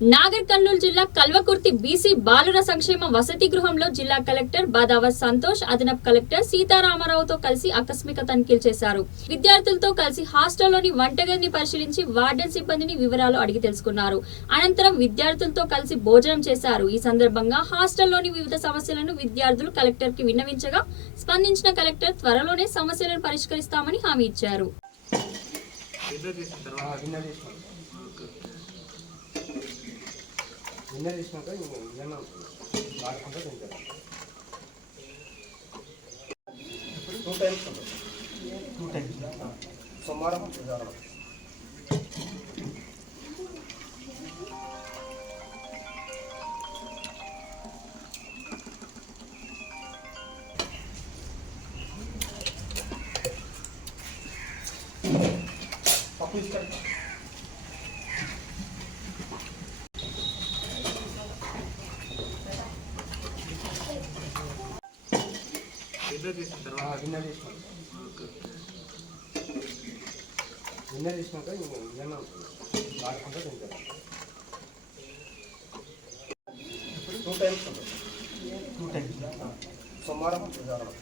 నాగర్ కర్నూలు జిల్లా కల్వకుర్తి బీసీ బాలుర సంక్షేమ వసతి గృహంలో జిల్లా కలెక్టర్ బాదావత్ సంతోష్, అదనపు కలెక్టర్ సీతారామరావుతో కలిసి ఆకస్మిక తనిఖీలు చేశారు. విద్యార్థులతో కలిసి హాస్టల్లోని వంటగదిని పరిశీలించి వార్డెన్ సిబ్బందిని వివరాలు అడిగి తెలుసుకున్నారు. అనంతరం విద్యార్థులతో కలిసి భోజనం చేశారు. ఈ సందర్భంగా హాస్టల్లోని వివిధ సమస్యలను విద్యార్థులు కలెక్టర్ కి విన్నవించగా స్పందించిన కలెక్టర్ త్వరలోనే సమస్యలను పరిష్కరిస్తామని హామీ ఇచ్చారు. సోమవారం పప్పు ఇస్తారు. విన్నర్ చేసినాక ఏమన్నా వాడుకుంటూ తింటారు. 2 times ఉంటుంది. 2 times సోమవారం బుధవారం.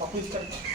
పప్పు ఇస్తారు.